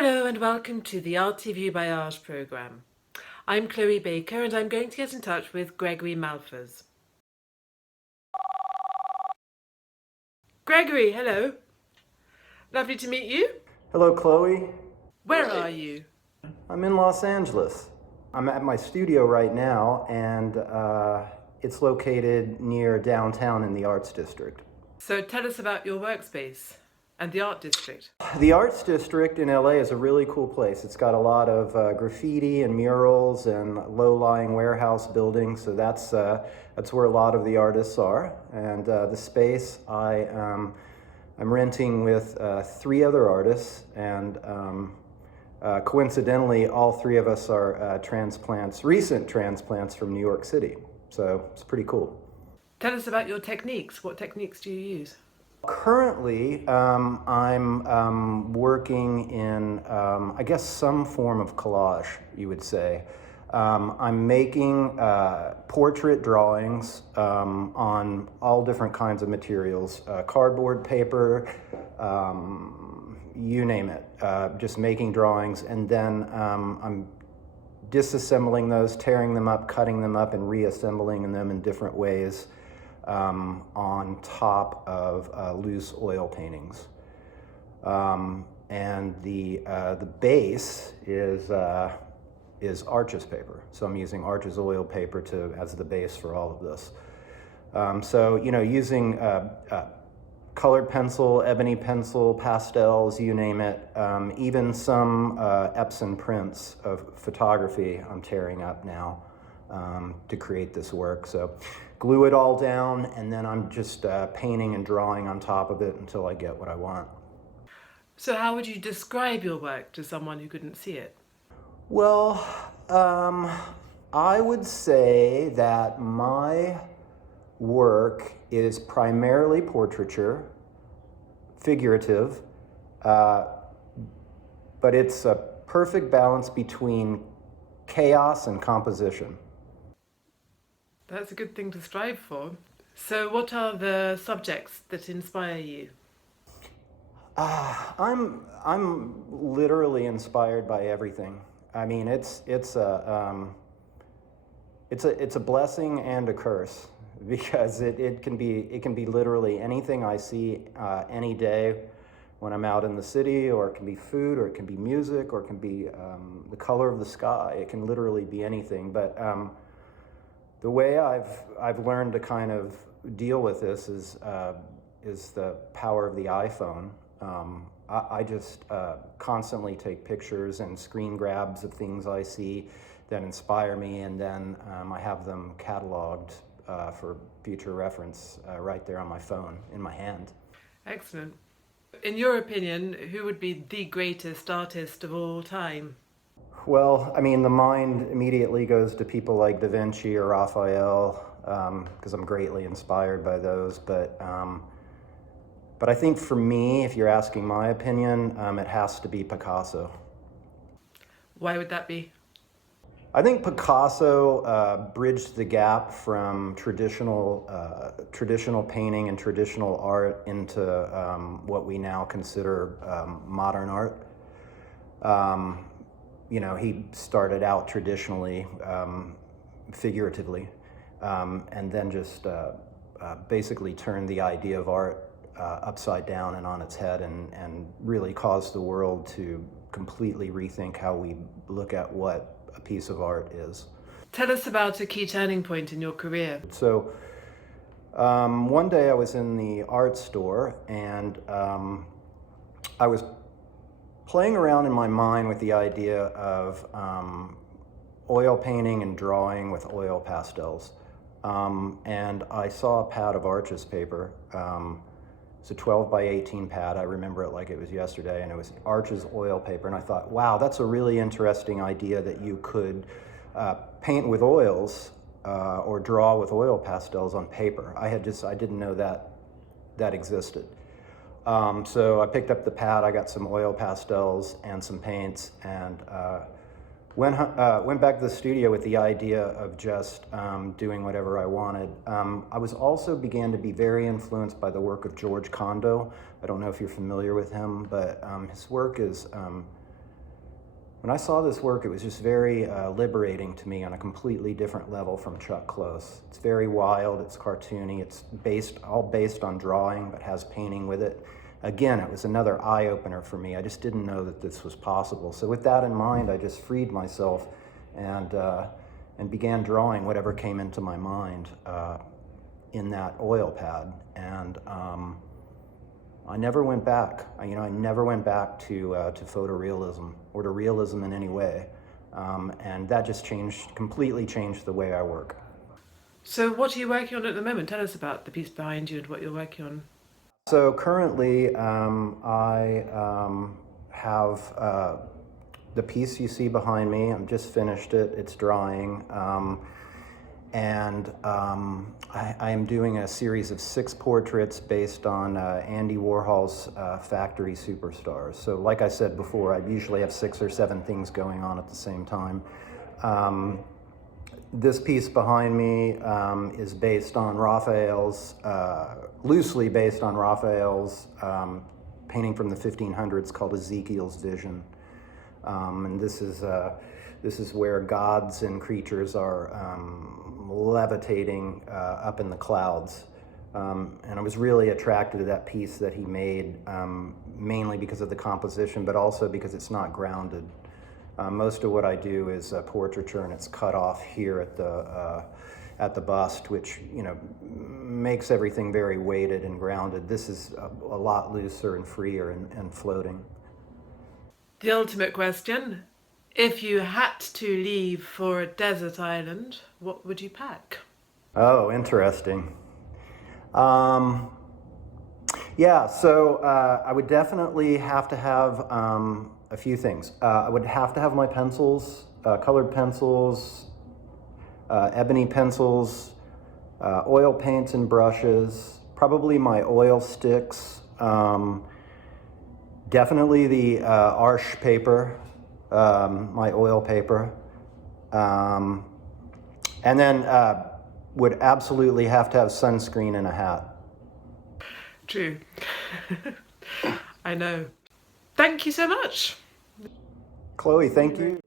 Hello and welcome to the ARTI'VIEW by ARCHES programme. I'm Chloe Baker and I'm going to get in touch with Gregory Malphurs. Gregory, hello. Lovely to meet you. Hello, Chloe. Where are you? I'm in Los Angeles. I'm at my studio right now, and it's located near downtown in the Arts District. So tell us about your workspace and the art district. The Arts District in LA is a really cool place. It's got a lot of graffiti and murals and low-lying warehouse buildings, so that's where a lot of the artists are. And the space I'm renting with 3 other artists, and coincidentally, all 3 of us are recent transplants from New York City. So it's pretty cool. Tell us about your techniques. What techniques do you use? Currently, I'm working in, I guess, some form of collage, you would say. I'm making portrait drawings on all different kinds of materials, cardboard, paper, you name it, just making drawings, and then I'm disassembling those, tearing them up, cutting them up, and reassembling them in different ways on top of loose oil paintings. And the base is ARCHES paper. So I'm using ARCHES oil paper as the base for all of this. So, using colored pencil, ebony pencil, pastels, you name it, even some Epson prints of photography I'm tearing up now to create this work. So glue it all down, and then I'm just painting and drawing on top of it until I get what I want. So how would you describe your work to someone who couldn't see it? Well, I would say that my work is primarily portraiture, figurative, but it's a perfect balance between chaos and composition. That's a good thing to strive for. So what are the subjects that inspire you? I'm literally inspired by everything. I mean, it's a blessing and a curse, because it can be literally anything I see any day when I'm out in the city, or it can be food, or it can be music, or it can be the color of the sky. It can literally be anything. But the way I've learned to kind of deal with this is the power of the iPhone. I just constantly take pictures and screen grabs of things I see that inspire me, and then I have them cataloged for future reference right there on my phone, in my hand. Excellent. In your opinion, who would be the greatest artist of all time? Well, I mean, the mind immediately goes to people like Da Vinci or Raphael, because I'm greatly inspired by those. But I think for me, if you're asking my opinion, it has to be Picasso. Why would that be? I think Picasso bridged the gap from traditional painting and traditional art into what we now consider modern art. He started out traditionally, figuratively, and then just basically turned the idea of art upside down and on its head, and really caused the world to completely rethink how we look at what a piece of art is. Tell us about a key turning point in your career. So one day I was in the art store, and I was playing around in my mind with the idea of oil painting and drawing with oil pastels. And I saw a pad of ARCHES paper. It's a 12 by 18 pad. I remember it like it was yesterday, and it was ARCHES oil paper. And I thought, wow, that's a really interesting idea, that you could paint with oils or draw with oil pastels on paper. I didn't know that existed. So I picked up the pad, I got some oil pastels and some paints, and went back to the studio with the idea of just doing whatever I wanted. I was also began to be very influenced by the work of George Condo. I don't know if you're familiar with him, but his work is When I saw this work, it was just very liberating to me on a completely different level from Chuck Close. It's very wild, it's cartoony, it's all based on drawing, but has painting with it. Again, it was another eye-opener for me. I just didn't know that this was possible. So with that in mind, I just freed myself and began drawing whatever came into my mind in that oil pad. And I never went back. I never went back to photorealism or to realism in any way. And that just completely changed the way I work. So what are you working on at the moment? Tell us about the piece behind you and what you're working on. So currently, I have the piece you see behind me. I've just finished it. It's drying. I am doing a series of 6 portraits based on Andy Warhol's factory superstars. So like I said before, I usually have 6 or 7 things going on at the same time. This piece behind me is based on Raphael's, loosely based on Raphael's painting from the 1500s called Ezekiel's Vision. And this is where gods and creatures are levitating up in the clouds. And I was really attracted to that piece that he made, mainly because of the composition, but also because it's not grounded. Most of what I do is portraiture, and it's cut off here at the bust, which makes everything very weighted and grounded. This is a lot looser and freer and floating. The ultimate question: if you had to leave for a desert island, what would you pack? Oh, interesting. Yeah, so I would definitely have to have a few things. I would have to have my pencils, colored pencils, ebony pencils, oil paints and brushes, probably my oil sticks, definitely the Arches paper, my oil paper, and then would absolutely have to have sunscreen and a hat. True. I know. Thank you so much. Chloe, thank you.